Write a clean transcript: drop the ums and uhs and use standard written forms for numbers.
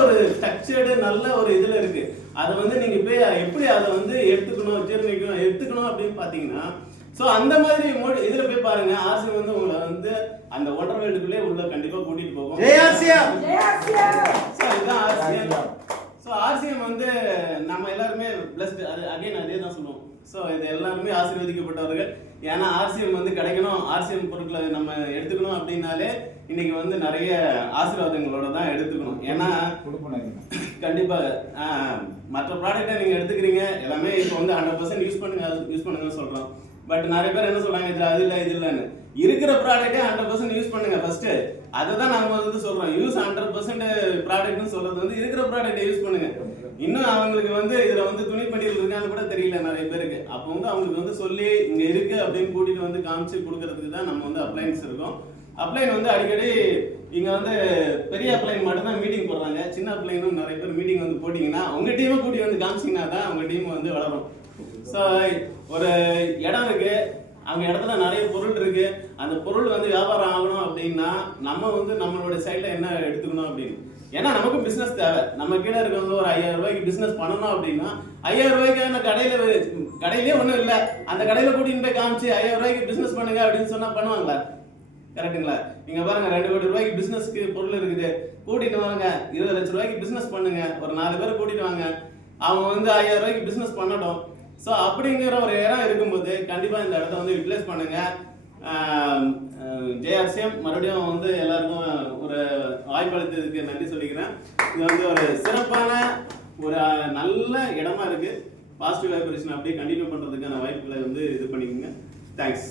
ஒரு ஸ்ட்ரக்சர்டு நல்ல ஒரு இதில் இருக்கு. அதை வந்து நீங்கள் போய் எப்படி அதை வந்து எடுத்துக்கணும் அப்படின்னு பார்த்தீங்கன்னா, ஸோ அந்த மாதிரி இதில் போய் பாருங்க. ஆர்சிஎம் வந்து உங்களை வந்து அந்த ஒண்டர் வேர்ல்டுக்குள்ளே உள்ள கண்டிப்பாக கூட்டிகிட்டு போகும். ஸோ இதுதான் ஆர்சிஎம். ஸோ ஆர்சிஎம் வந்து நம்ம எல்லாருமே பிளஸ்டு. அது அகைன் அதே தான் சொல்லுவோம். ஸோ இது எல்லாருமே ஆசீர்வதிக்கப்பட்டவர்கள். ஏன்னா ஆர்சிஎம் வந்து கிடைக்கணும், ஆர்சிஎம் பொருட்களை நம்ம எடுத்துக்கணும் அப்படின்னாலே இன்னைக்கு வந்து நிறைய ஆசீர்வாதங்களோட தான் எடுத்துக்கணும். ஏன்னா கண்டிப்பாக மற்ற ப்ராடக்டை நீங்கள் எடுத்துக்கிறீங்க எல்லாமே இப்போ வந்து 100% யூஸ் பண்ணுங்கன்னு சொல்கிறோம். பட் நிறைய பேர் என்ன சொல்கிறாங்க, இதில் அது இல்லை இது இல்லைன்னு. இருக்கிற ப்ராடக்டே 100% யூஸ் பண்ணுங்க ஃபர்ஸ்ட். அதை தான் நம்ம வந்து சொல்கிறோம். யூஸ் 100% ப்ராடக்ட்னு சொல்கிறது வந்து இருக்கிற ப்ராடக்டை யூஸ் பண்ணுங்க. இன்னும் அவங்களுக்கு வந்து இதில் வந்து துணிப்பட்டியல் இருக்கான்னு கூட தெரியல நிறைய பேருக்கு. அப்போ வந்து அவங்களுக்கு வந்து சொல்லி இங்கே இருக்குது அப்படின்னு கூட்டிகிட்டு வந்து காமிச்சு கொடுக்கறதுக்கு தான் நம்ம வந்து அப்ளைன்ஸ் இருக்கோம். அப்ளைன் வந்து அடிக்கடி இங்கே வந்து பெரிய அப்ளைன் மட்டும்தான் மீட்டிங் போடுறாங்க. சின்ன அப்ளைனும் நிறைய பேர் மீட்டிங் வந்து போட்டிங்கன்னா உங்கள் டீமை கூட்டி வந்து காமிச்சிங்கன்னா தான் அவங்க டீம் வந்து வளரும். ஸோ ஒரு இடம் இருக்குது, அங்கே இடத்துல நிறைய பொருள் இருக்குது. அந்த பொருள் வந்து வியாபாரம் ஆகணும் அப்படின்னா நம்ம வந்து நம்மளோட சைடில் என்ன எடுத்துக்கணும் அப்படின்னு. ஏன்னா நமக்கும் பிஸ்னஸ் தேவை. நம்ம கீழே இருக்கவங்க ஒரு 5000 ரூபாய்க்கு பிஸ்னஸ் பண்ணணும் அப்படின்னா 5000 ரூபாய்க்கான கடையிலே ஒன்றும் இல்லை, அந்த கடையில் கூட்டின்னு போய் காமிச்சு 5000 ரூபாய்க்கு பிஸ்னஸ் பண்ணுங்க அப்படின்னு சொன்னால் பண்ணுவாங்களா? கரெக்டுங்களா? நீங்க பாருங்க 2 கோடி ரூபாய்க்கு பிசினஸ்க்கு பொருள் இருக்குது, கூட்டிட்டு வாங்க 20 லட்சம் ரூபாய்க்கு பிசினஸ் பண்ணுங்க, ஒரு 4 பேரை கூட்டிட்டு வாங்க, அவங்க வந்து 5000 ரூபாய்க்கு பிசினஸ் பண்ணட்டும். ஸோ அப்படிங்கிற ஒரு இடம் இருக்கும்போது கண்டிப்பா இந்த இடத்த வந்து யூட்டிலைஸ் பண்ணுங்க. ஜேஆர்சிஎம் மறுபடியும் வந்து எல்லாருக்கும் ஒரு வாய்ப்பளித்ததுக்கு நன்றி சொல்லிக்கிறேன். இது வந்து ஒரு சிறப்பான ஒரு நல்ல இடமா இருக்கு. பாசிட்டிவ் வைப்ரேஷன் அப்படியே கண்டினியூ பண்றதுக்கான வாய்ப்புகளை வந்து இது பண்ணிக்கோங்க. தேங்க்ஸ்.